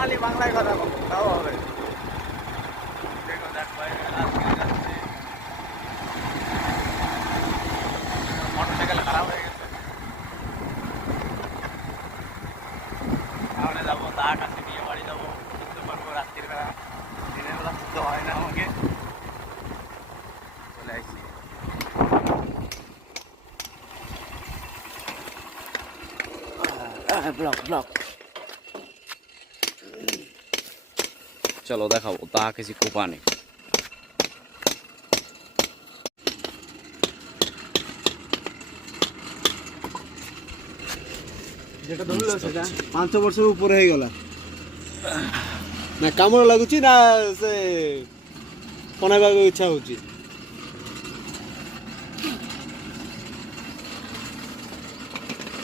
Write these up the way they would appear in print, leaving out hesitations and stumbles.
খালি বাংলায় কথা বল, তাও হবে। দেখো দেখ ভাই, আজকে যাচ্ছি মোটরসাইকেল খারাপ হয়ে গেছে, তাহলে যাবো দা কাছে নিয়ে বাড়ি যাবো, শুনতে পারবো রাত্রির বেলা, দিনের বেলা শুনতে হয় না আমাকে। চলে আসছি। ব্লক ব্লক चलो देखाबो ता किसी कुपाने যেটা ধরলো সেটা 500 বছর উপরে হয়ে গেল না, কামড় লাগুছি না সে পনাইବାକୁ ইচ্ছা হচ্ছে।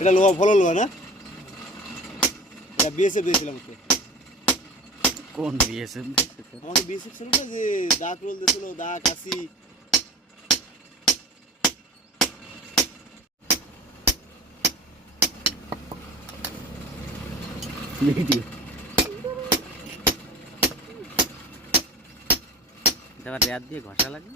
এটা লোহা ভালো লোহা না, এটা বিএসএফ দিয়েছিলাম ওকে। कौन बीएसएफ আমাকে বিএসএফ ছিল না যে দাঁত রোল দিয়েছিল, দা কাশি। वीडियो এটা বাদ দিয়ে ঘষা লাগে।